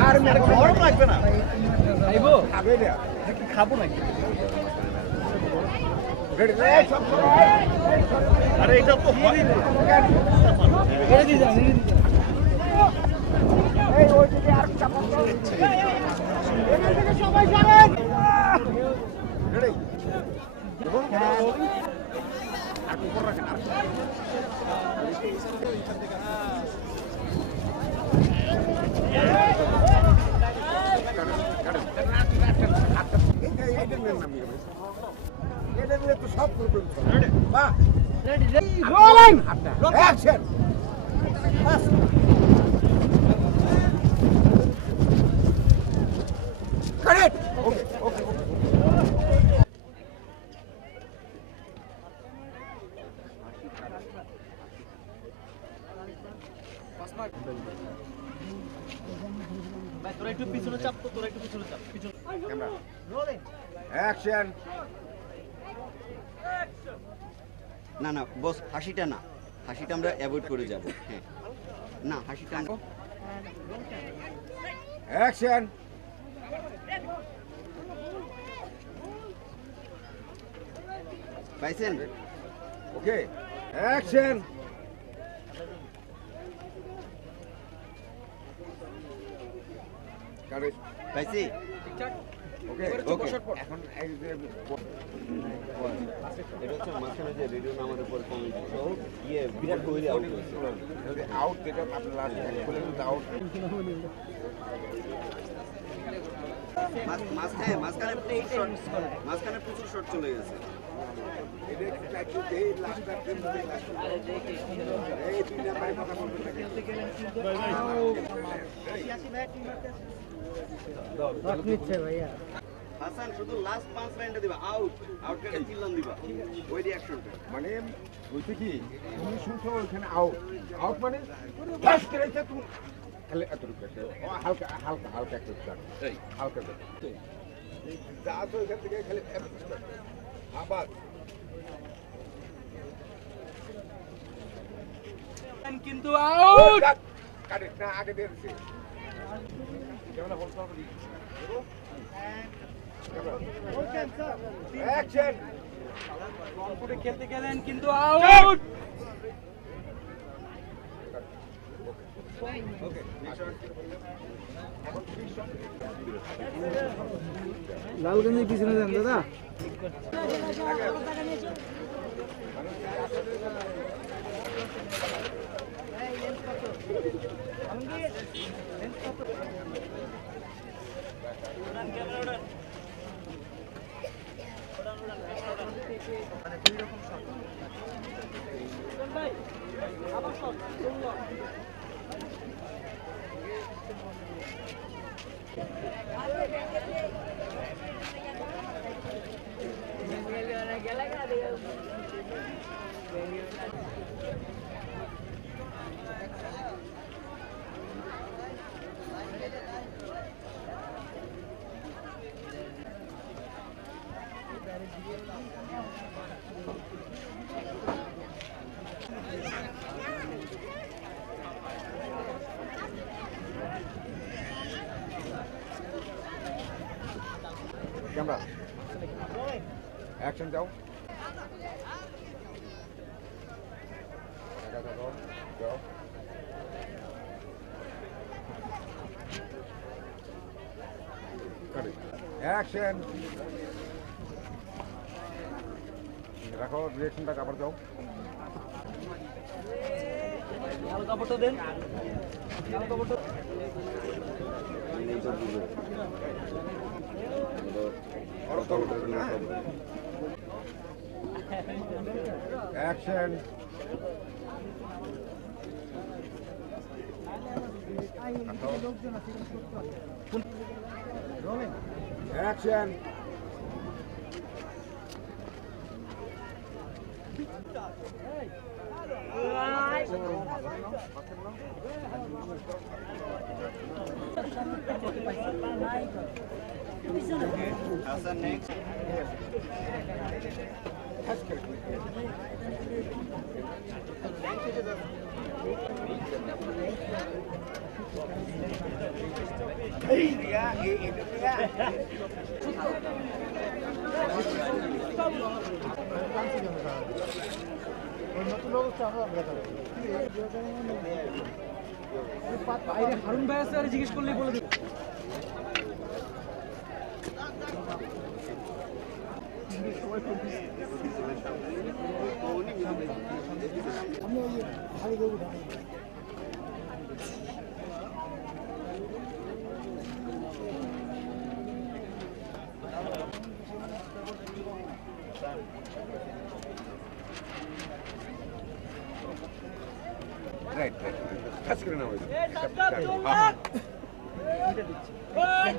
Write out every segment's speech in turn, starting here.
আর গরম খাবে নাকি আরে এটা তো এই আর চাপা সবাই যাবেন রেডি দেখুন আর উপর রাখেন আর rolling action correct okay okay okay ভাই তোরা একটু পিছনে চাপ তো তোরা একটু পিছনে চাপ পিছনে অ্যাকশন না না বস হাসিটা না। হাসিটা আমরা অ্যাভয়েড করে যাব হ্যাঁ। না হাসিটা অ্যাকশন পাইছেন? ওকে অ্যাকশন পাইছি? ওকে ওকে এখন এটা হচ্ছে মাঝখানে যে রেডিও নামার উপর ইয়ে বিরাট কোহলি আউট হয়েছে। আউট যেটা আপনার লাস্ট বলে কিন্তু আউট মাঝ- মাঝ- হ্যাঁ, মাঝখানে মাঝখানে প্রচুর শট চলে গেছে। এটা হাসান শুধু লাস্ট পাঁচ লাইনটা দিবা আউট আউট করে চিল্লান দিবা ওই রিঅ্যাকশনটা মানে বলছে কি তুমি শুনছো ওখানে আউট আউট মানে ফার্স্ট করেছে তুমি খালি এত হালকা হালকা হালকা একটু হালকা যা তো এখান থেকে খালি আবার কিন্তু আউট কারেক্ট না আগে দিয়ে দিছি কেমন খেলতে গেলেন কিন্তু আউট লালগঞ্জের পিছনে যান দাদা। ক্যামেরা অ্যাকশন যাও একা থাকো, যাও। অ্যাকশন রাখো রিয়েকশনটা কাপড় যাও লাল কাপড়টা দেন লাল কাপড়টা অ্যাকশন অ্যাকশন হাসান নেক্সট বাইরে হারুন আছে আর জিজ্ঞেস করলেই বলে দেবো। রাইট কাজ করে নাও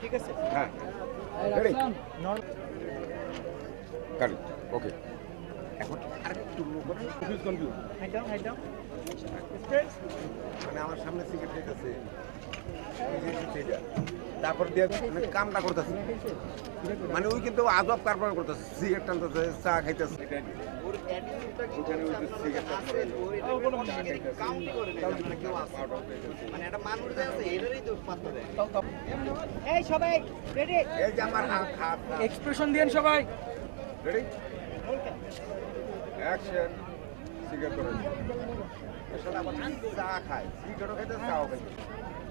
ঠিক আছে হ্যাঁ? কারেক্ট ওকে এখন আরেকটু কনফিউজ কনফিউজ মানে আমার সামনে সিগারেট খাইতেছে তারপর দিয়ে মানে কামটা করতেছে। মানে ওই কিন্তু আজব কারবার করতেছে। সিগারেট টানতেছে চা খাইতেছে। মানে পাত্তা দেয়। এই সবাই রেডি এই যে আমার হাত হাত এক্সপ্রেশন দিয়েন সবাই। রেডি অ্যাকশন সিগারেট করে চা খায়। সিগারেটও খাইতে চাও খাইতে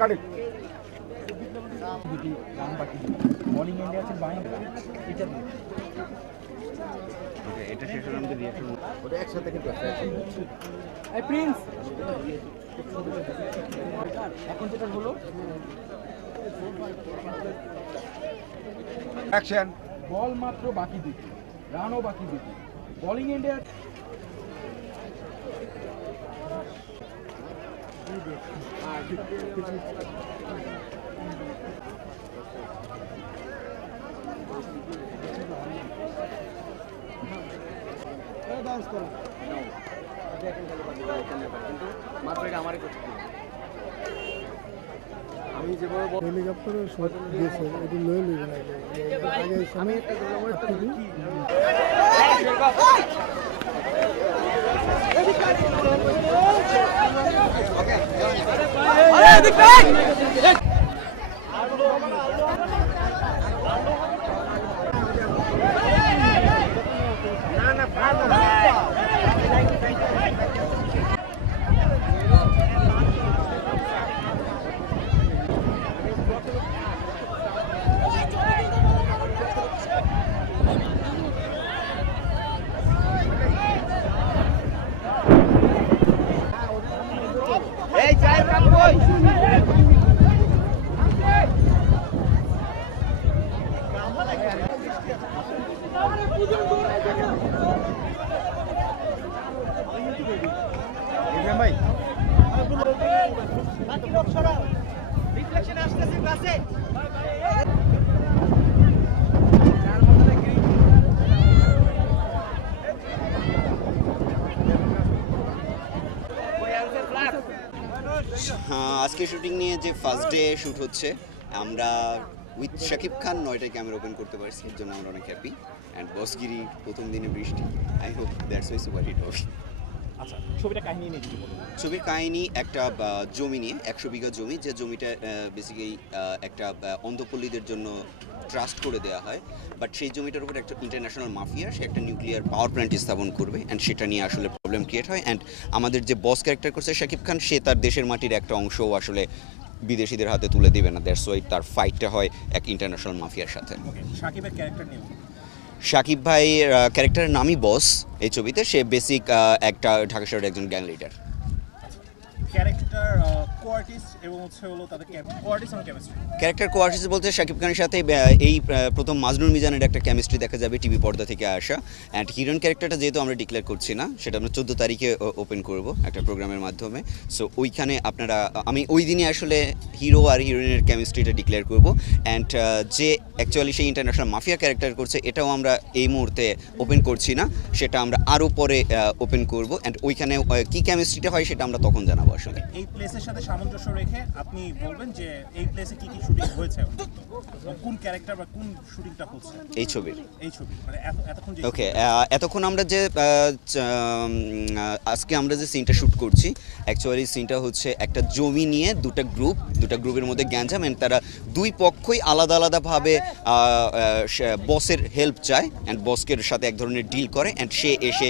কাটি দুটি রান বাকি বোলিং এন্ডে আছে বাইন্ড এটা এটা শেষ হলে আমাদের রিয়াকশন ওটা একসাথে কিন্তু এই প্রিন্স এখন যেটা হলো অ্যাকশন বল মাত্র বাকি দুটি। রানও বাকি দুটি। বলিং এন্ডে হেলিকপ্টারে শট দিয়েছে এটি লয়ে লইবেন আগে আগে এই Allez, আজকে শুটিং নিয়ে যে ফার্স্ট ডে শ্যুট হচ্ছে আমরা উইথ শাকিব খান নয়টায় ক্যামেরা ওপেন করতে পারছি এর জন্য আমরা অনেক হ্যাপি অ্যান্ড বসগিরি প্রথম দিনে বৃষ্টি। I hope that's why super hit হবে। আচ্ছা ছবিটা কাহিনী নিয়ে বলুন। ছবির কাহিনী একটা জমি নিয়ে একশো বিঘা জমি যে জমিটা বেসিক্যালি একটা অন্ধপল্লীদের জন্য ট্রাস্ট করে দেওয়া হয় বাট সেই জমিটার উপর একটা ইন্টারন্যাশনাল মাফিয়া সে একটা নিউক্লিয়ার পাওয়ার প্ল্যান্ট স্থাপন করবে অ্যান্ড সেটা নিয়ে আসলে প্রবলেম ক্রিয়েট হয় অ্যান্ড আমাদের যে বস ক্যারেক্টার করছে শাকিব খান সে তার দেশের মাটির একটা অংশও আসলে বিদেশিদের হাতে তুলে দেবে না দ্যাটস ওয়াই তার ফাইটটা হয় এক ইন্টারন্যাশনাল মাফিয়ার সাথে। সাকিবের ক্যারেক্টার নিয়ে। শাকিব ভাই ক্যারেক্টারের নামই বস এই ছবিতে সে বেসিক একটা ঢাকা শহরের একজন গ্যাং লিডার ক্যারেক্টার কোয়ার্টিস্ট এবং হচ্ছে হলো তাদের কোয়ার্টিস্ট এবং কেমিস্ট্রি ক্যারেক্টার কোয়ার্টিস বলতে শাকিব খানের সাথে এই প্রথম মাজনুর মিজানের একটা কেমিস্ট্রি দেখা যাবে টিভি পর্দা থেকে আসা। অ্যান্ড হিরোইন ক্যারেক্টারটা যেহেতু আমরা ডিক্লেয়ার করছি না সেটা আমরা চোদ্দ তারিখে ওপেন করব একটা প্রোগ্রামের মাধ্যমে। সো ওইখানে আপনারা আমি ওই দিনই আসলে হিরো আর হিরোইনের কেমিস্ট্রিটা ডিক্লেয়ার করব। অ্যান্ড যে অ্যাকচুয়ালি সেই ইন্টারন্যাশনাল মাফিয়া ক্যারেক্টার করছে এটাও আমরা এই মুহূর্তে ওপেন করছি না সেটা আমরা আরও পরে ওপেন করব। অ্যান্ড ওইখানে কী কেমিস্ট্রিটা হয় সেটা আমরা তখন জানাব আসলে। এই প্লেসের সাথে সামঞ্জস্য রেখে আপনি বলবেন যে এই প্লেসে কি কি শুটিং হয়েছে কোন ক্যারেক্টার বা কোন শুটিংটা হচ্ছে? এই ছবির। এই ছবি মানে এত- এতক্ষণ যে ওকে এতক্ষণ আমরা যে আজকে আমরা যে সিনটা শ্যুট করছি অ্যাকচুয়ালি সিনটা হচ্ছে একটা জমি নিয়ে দুটো গ্রুপ দুটা গ্রুপের মধ্যে গ্যাঞ্জাম অ্যান্ড তারা দুই পক্ষই আলাদা আলাদাভাবে বসের হেল্প চায় অ্যান্ড বসকের সাথে এক ধরনের ডিল করে অ্যান্ড সে এসে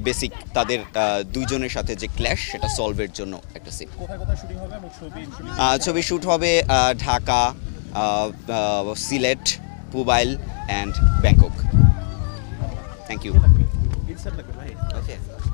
বেসিক তাদের দুইজনের সাথে যে ক্ল্যাশ সেটা সলভের জন্য একটা সিন ছবি শুট শ্যুট হবে Dhaka Sylhet Pubail and Bangkok. Thank you